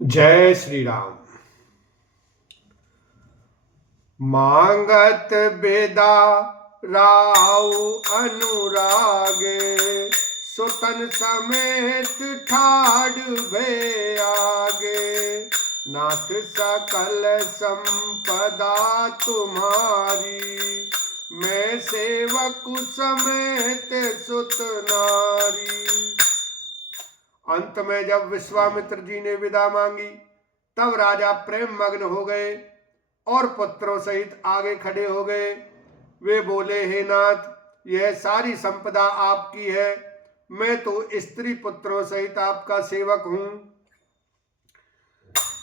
जय श्री राम। मांगत बेदा राव अनुरागे, सुतन समेत ठाड़ भे आगे। नाथ सकल संपदा तुम्हारी, मैं सेवक समेत सुत नारी। अंत में जब विश्वामित्र जी ने विदा मांगी तब राजा प्रेम मग्न हो गए और पुत्रों सहित आगे खड़े हो गए। वे बोले, हे नाथ, यह सारी संपदा आपकी है, मैं तो स्त्री पुत्रों सहित आपका सेवक हूं।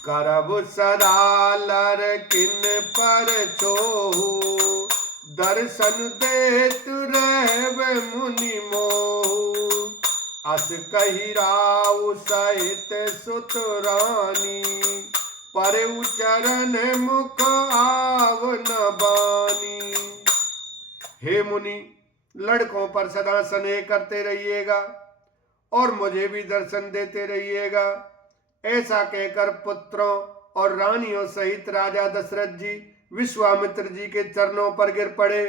करब सदा लर किन पर छोहु, दर्शन देत रहवे मुनि मोहु। अस कही राव सहित सुत रानी, परउ चरण मुख आव न बानी। हे मुनि, लड़कों पर सदा स्नेह करते रहिएगा और मुझे भी दर्शन देते रहिएगा। ऐसा कहकर पुत्रों और रानियों सहित राजा दशरथ जी विश्वामित्र जी के चरणों पर गिर पड़े।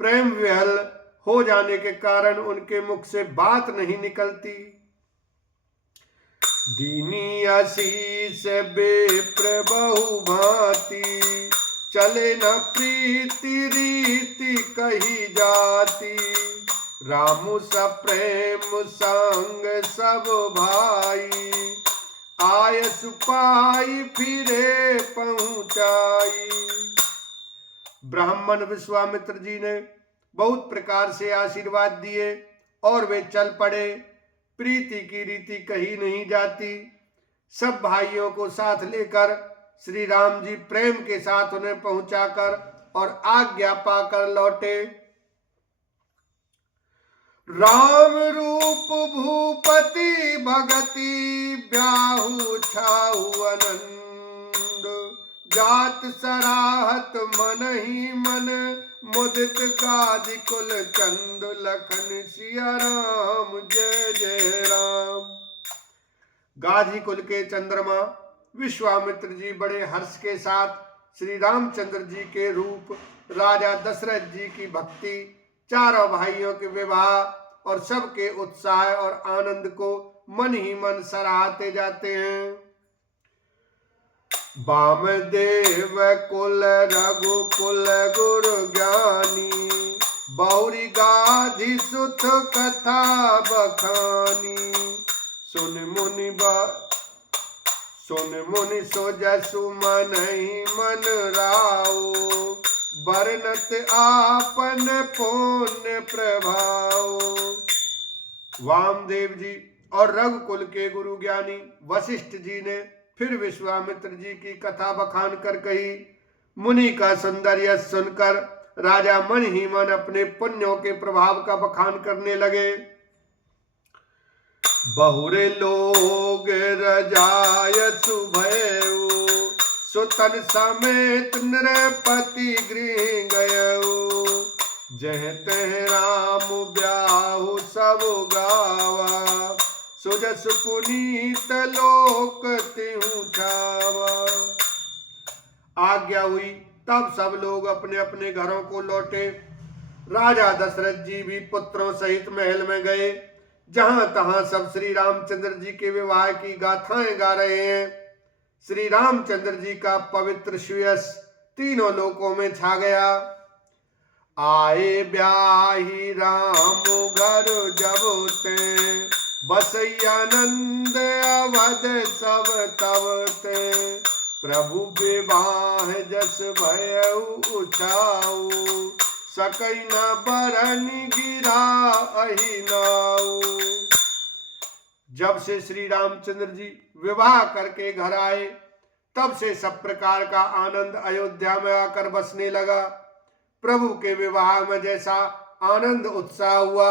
प्रेम विहल हो जाने के कारण उनके मुख से बात नहीं निकलती। दीनी आशीष बेप्र बहु भांति, चले न प्रीति रीति कही जाती। रामु सप्रेम संग सब भाई, आय सुपाई फिरे पहुंचाई। ब्राह्मण विश्वामित्र जी ने बहुत प्रकार से आशीर्वाद दिए और वे चल पड़े। प्रीति की रीति कही नहीं जाती। सब भाइयों को साथ लेकर श्री राम जी प्रेम के साथ उन्हें पहुंचाकर और आज्ञा पाकर लौटे। राम रूप भूपति भगति, ब्याहु छाऊ आनंद। जात सराहत मन ही मन, मुदित गादि कुल चंद। लखन सिया राम जय जय राम। गाधी कुल के चंद्रमा विश्वामित्र जी बड़े हर्ष के साथ श्री रामचंद्र जी के रूप, राजा दशरथ जी की भक्ति, चारों भाइयों के विवाह और सबके उत्साह और आनंद को मन ही मन सराहते जाते हैं। वामदेव कुल रघुकुल गुरु ज्ञानी, बहुरी गाधी सुत कथा बखानी। सुन मुनि सो जसु मन ही मन राव, बरनत आपन पुण्य प्रभाव। वामदेव जी और रघुकुल के गुरु ज्ञानी वशिष्ठ जी ने फिर विश्वामित्र जी की कथा बखान कर कही। मुनि का सौंदर्य सुनकर राजा मन ही मन अपने पुण्यों के प्रभाव का बखान करने लगे। बहुरे लोग रजाय सुभयउ, सुतन समेत नृपति गृह गयउ। जह तह राम ब्याहु सब गावा, सुजस पुनीत लोक तिहु छावा। आज्ञा हुई तब सब लोग अपने अपने घरों को लौटे। राजा दशरथ जी भी पुत्रों सहित महल में गए। जहां तहां सब श्री रामचंद्र जी के विवाह की गाथाएं गा रहे हैं। श्री रामचंद्र जी का पवित्र सुयश तीनों लोकों में छा गया। आए ब्याही राम घर जब ते, बसैयानंद अवध सब तब ते। प्रभु विवाह जस भयउ उछाऊ, सकई न बरन गिरा अहि नाऊ। जब से श्री रामचंद्र जी विवाह करके घर आए तब से सब प्रकार का आनंद अयोध्या में आकर बसने लगा। प्रभु के विवाह में जैसा आनंद उत्साह हुआ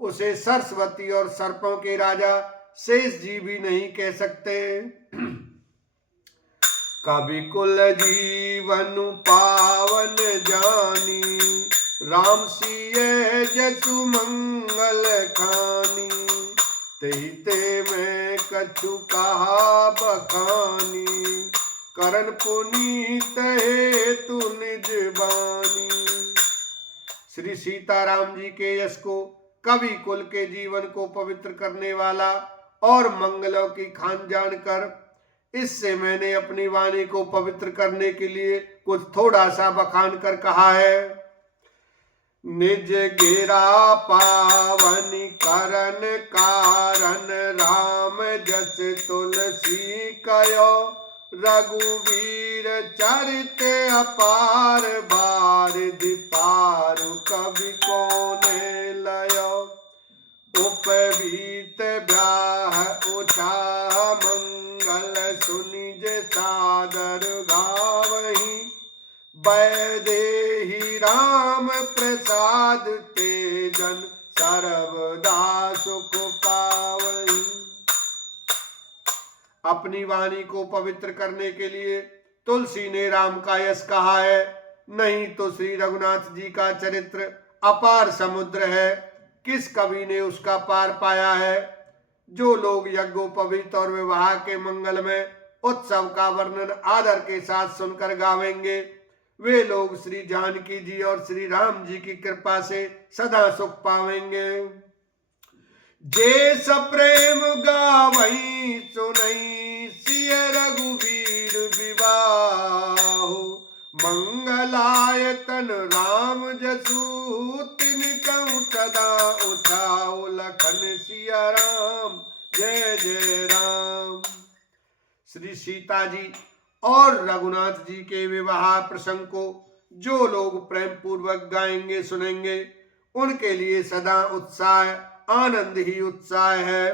उसे सरस्वती और सर्पों के राजा शेष जी भी नहीं कह सकते। कवि कुल जीवन पावन जानी, राम सिय जसु मंगल खानी। तेहि ते मैं कछु कहा बखानी, करन पुनीत हेतु निज बानी। श्री सीताराम जी के यश को, कवि कुल के जीवन को पवित्र करने वाला और मंगलों की खान जानकर इससे मैंने अपनी वाणी को पवित्र करने के लिए कुछ थोड़ा सा बखान कर कहा है। निज गिरा पावनी करन कारण, राम जस तुलसी कयो, रघुवीर चरित अपार, बारिधि पारु कवि कोने लयो। उपवीत ब्याह उछा मंगल, सुनिज सादर गावही, वैदेही राम प्रसाद, तेजन सर्वदा सुख पावही। अपनी वाणी को पवित्र करने के लिए तुलसी ने राम का यश कहा है, नहीं तो श्री रघुनाथ जी का चरित्र अपार समुद्र है, किस कवि ने उसका पार पाया है। जो लोग यज्ञोपवीत और विवाह के मंगल में उत्सव का वर्णन आदर के साथ सुनकर गावेंगे, वे लोग श्री जानकी जी और श्री राम जी की कृपा से सदा सुख पावेंगे। जे सप्रेम गावई सुनई, सिय रघुवीर विवाहो, मंगलायतन राम जसु, तिन कहूँ सदा उठाओ, लखन सिया राम, जय जय राम। श्री सीता जी और रघुनाथ जी के विवाह प्रसंग को जो लोग प्रेम पूर्वक गाएंगे सुनेंगे, उनके लिए सदा उत्साह आनंद ही उत्साह है,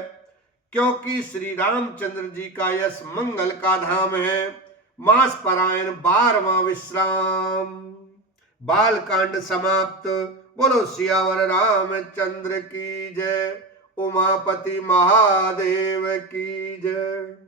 क्योंकि श्री रामचंद्र जी का यश मंगल का धाम है। मास परायण 12वां विश्राम। बालकांड समाप्त। बोलो सियावर रामचंद्र की जय। उमापति महादेव की जय।